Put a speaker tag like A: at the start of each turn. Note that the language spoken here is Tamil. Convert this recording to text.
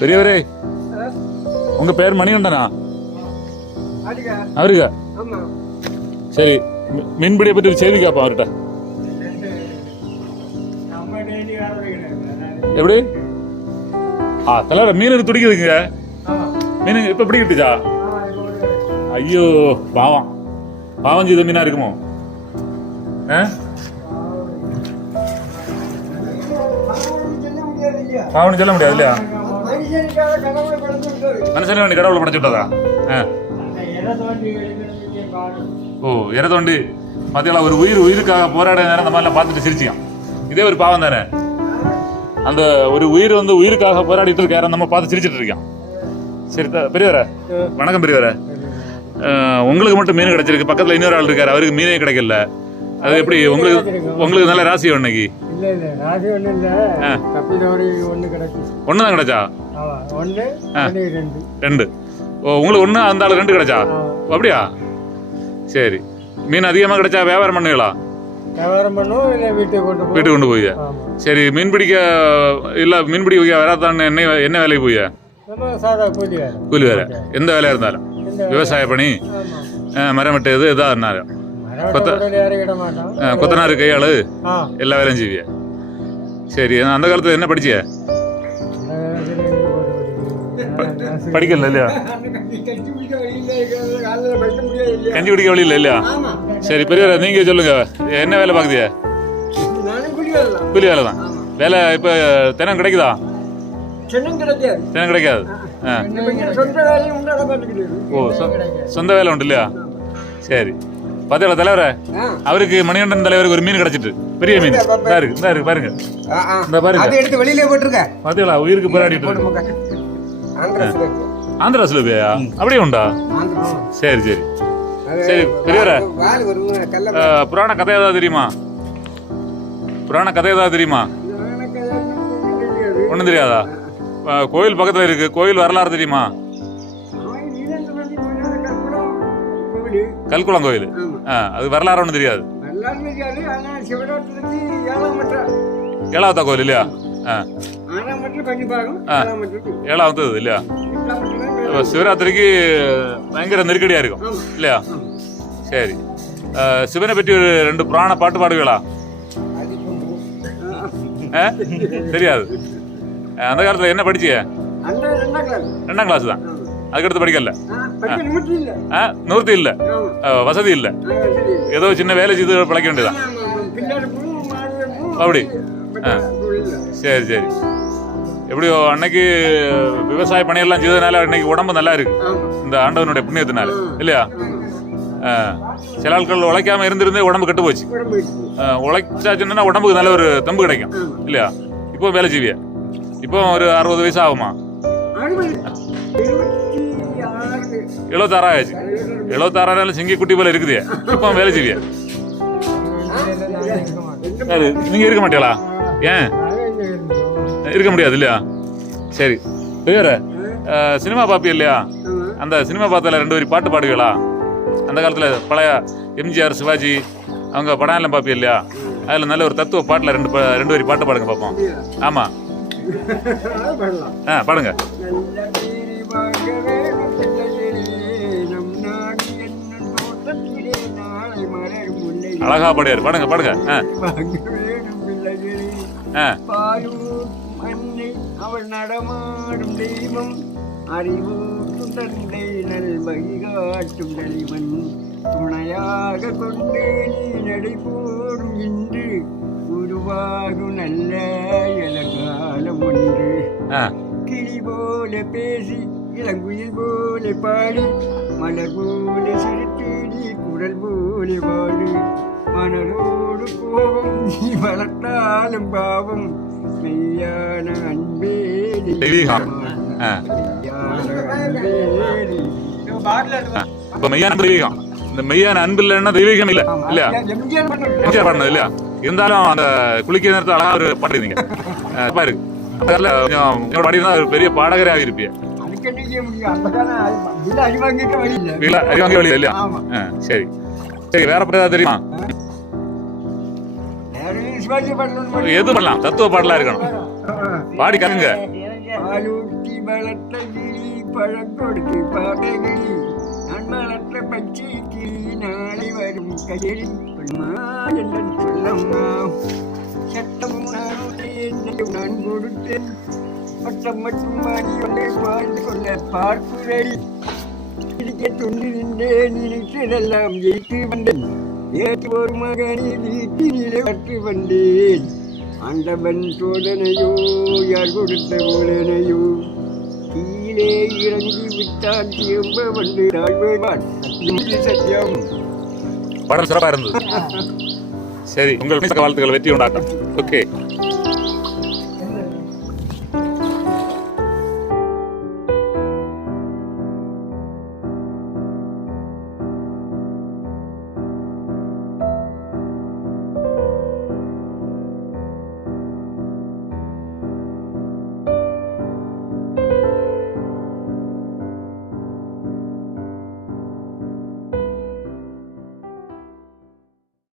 A: பெரியவரே உங்க பேர் மணிகண்டனா? அவருக்கா? சரி மீன்பிடியை பற்றி ஒரு செய்தி கேட்போம் அவர்கிட்ட. எப்படி? ஆ தலைவர் மீன் துடிக்குதுங்க. மீன் இப்ப பிடிக்கிட்டுச்சா ஐயோ பாவம். பாவம் செய்த மீனா இருக்குமோ? ஆ? பாவம்னு சொல்ல முடியாது இல்லையா? மனுஷன் வேண்டி கடவுளை படைச்சு விட்டதா? ஆ. ஓ இறை தோண்டி. பார்த்தீங்களா ஒரு உயிர் உயிருக்காக போராட நேரம் அந்த மாதிரிலாம் பார்த்துட்டு சிரிச்சியான் இதே ஒரு பாவம் தானே? அந்த ஒரு உயிர் வந்து உயிருக்காக போராடிட்டு இருக்காரு நம்ம பார்த்து சிரிச்சிட்டு இருக்கான் சரி த- வணக்கம் பெரியவர. உங்களுக்கு மட்டும் மீன் கிடைச்சிருக்கு. பக்கத்தில் இன்னொரு ஆள் இருக்காரு. அவருக்கு மீனே கிடைக்கல. அது எப்படி உங்களுக்கு உங்களுக்கு நல்ல ராசி இன்னைக்கு?
B: இல்ல இல்ல. ராசி
A: ஒன்று தான் கிடைச்சா?
B: ரெண்டு
A: ரெண்டு. ஓ உங்களுக்கு ஒன்று அந்த ஆள் ரெண்டு கிடைச்சா? அப்படியா? சரி. மீன் அதிகமாக கிடைச்சா வியாபாரம் பண்ணுவீங்களா?
B: வியாபாரம் பண்ணுவோம் இல்ல வீட்டுக்கு கொண்டு
A: வீட்டுக்கு கொண்டு போய் சரி மீன் பிடிக்க இல்லை மீன் பிடிக்க வராதான் என்ன என்ன வேலைக்கு போய்
B: கூலி வேலை.
A: எந்த வேலையாக இருந்தாலும். விவசாய பணி. மரம் வெட்டுறது இதாக இருந்தாலும் கொத்தனார் கையாள்? எல்லா வேலையும் செய்விய? சரி அந்த காலத்தில் என்ன படிச்சிய? படிக்கல இல்லையா? கஞ்சி குடிக்க வழி இல்லை இல்லையா சரி பெரியவரே நீங்க சொல்லுங்க. என்ன வேலை பார்க்குதிய கூலி வேலை தான். வேலை இப்போ தினம் கிடைக்குதா? தினம் கிடைக்காது. ஓ சொந்த வேலை உண்டு இல்லையா? சரி. பார்த்தீங்களா தலைவரே? அவருக்கு மணிகண்டன் தலைவருக்கு ஒரு மீன் கிடைச்சிட்டு. பெரிய மீன். இருக்கு இதா இருக்கு பாருங்க. இந்த பாருங்க.
C: அது எடுத்து வெளியிலே போட்டிருக்க
A: பார்த்தீங்களா உயிருக்கு போராடிட்டு ஆந்திரா சிலுவையா அப்படியே உண்டா? சரி சரி. சரி பெரியவரே. புராண கதை ஏதாவது தெரியுமா? புராண கதை ஏதாவது தெரியுமா? ஒன்றும் தெரியாதா? கோயில் பக்கத்தில் இருக்கு. கோயில் வரலாறு தெரியுமா? கல்குளம் கோயில். அது வரலாறு ஒன்றும் தெரியாது. ஏழாவதா கோயில் இல்லையா? ஏழாவது இல்லையா? சிவராத்திரிக்கு பயங்கர நெருக்கடியா இருக்கும் இல்லையா? சரி. சிவனை பற்றி ஒரு ரெண்டு புராண பாட்டு பாடுவீங்களா? தெரியாது. அந்த காலத்துல என்ன படிச்சிய?
B: ரெண்டாம் கிளாஸ்
A: தான். அதுக்கடுத்து படிக்கல. நிவர்த்தி இல்ல. வசதி இல்ல. ஏதோ சின்ன வேலை செய்து பிழைக்க வேண்டியதான் அப்படி? சரி சரி. எப்படியோ அன்னைக்கு விவசாய பணியெல்லாம் செய்ததுனால இன்னைக்கு உடம்பு நல்லா இருக்கு. இந்த ஆண்டவனுடைய புண்ணியத்தினால. இல்லையா. சில ஆட்கள் உழைக்காம இருந்திருந்தே உடம்பு கெட்டு போச்சு. உழைச்சாச்சுன்னா உடம்புக்கு நல்ல ஒரு தெம்பு கிடைக்கும். இல்லையா? இப்போ வேலை செய்விய? இப்போ ஒரு அறுபது வயசு ஆகுமா. எழுபத்தாறா ஆச்சு எழுபத்தாறாயிரம் சிங்கி குட்டி போல இருக்குது. இப்போ வேலை செய்வியா? நீங்கள் நீங்க இருக்க மாட்டீங்களா? ஏன்? இருக்க முடியாது இல்லையா? சரி. பெரியவர சினிமா பாப்பி இல்லையா? அந்த சினிமா பார்த்ததுல ரெண்டு வரி பாட்டு பாடுவீங்களா? அந்த காலத்தில் பழைய எம்ஜிஆர் சிவாஜி அவங்க படம் எல்லாம் பாப்பி இல்லையா? அதில் நல்ல ஒரு தத்துவ பாட்டில் ரெண்டு பா- ரெண்டு வரி பாட்டு பாடுங்க பார்ப்போம்
B: ஆமாம்
A: ஆ பாடுங்க. அழகா பாடியாரு. பாடுங்க பாடுங்க.
B: அவள் நடமாடும் தெய்வம் அறிவூட்டும் தந்தை நல் வழிகாட்டும் தலைவன் துணையாக கொண்டு நீ நடை போடும் இன்று உருவாகும் நல்ல இளங்காலம் ஒன்று கிளி போல பேசி இளங்குயில் போல பாடி மலர் போல சிரித்து நீ குரல் போல வாழு. மணலோடு கோபம் நீ வளர்த்தாலும் பாவம். மெய்யான அன்பே.
A: இப்ப மெய்யான தெய்வீகம். இந்த மெய்யான அன்பு இல்லைன்னா தெய்வீகம் இல்ல. இல்லையா?
B: எம்ஜிஆர் பண்ணது.
A: எம்ஜிஆர் பாடினது இல்லையா? இருந்தாலும் அந்த குளிக்கிற நேரத்துல அழகா ஒரு பாட்டு இருந்தீங்க பாரு. அந்த காலத்துல கொஞ்சம் என்னோட பாடினா ஒரு பெரிய பாடகரே ஆகிருப்பிய
B: அதுக்கு என்ன செய்ய முடியும்? அந்த காலம் அடி- இல்ல அடி வாங்கிக்க வழி இல்லை.
A: இல்ல அறிவாங்க வழி இல்லையா?
B: ஆமா.
A: ஆ, சரி. சரி வேற பாட்டு ஏதாவது தெரியுமா? எது பண்ணலாம்? தத்துவ பாடலா இருக்கணும். பாடி கலங்க.
B: எனக்கு பாலூட்டி வளர்த்த கிளி பழம் கொடுத்து பாடகிளி நான் வளர்த்த பச்சை கிளி நாளை வரும் கையெழி பெண்மா என்று சொல்லம்மா. சட்டமும் நானுடைய என்னையும் நான் கொடுத்தேன். பட்டம் மட்டும் கொண்டே வாழ்ந்து கொண்ட பார்ப்புரடி இடிக்க துண்டு நின்றேன் நினைத்ததெல்லாம் ஜெயித்து வந்தேன் ஏற்று ஒரு மகனை வீட்டினிலே கற்று வந்தேன் ஆண்டவன் சோதனையோ யார் கொடுத்த போலனையோ கீழே இறங்கி விட்டான் திரும்ப வந்து தாழ்வேவான் சத்தியம் சத்தியம்
A: படம் சிறப்பா இருந்தது சரி உங்கள் வாழ்த்துக்கள் வெற்றி உண்டாட்டம் ஓகே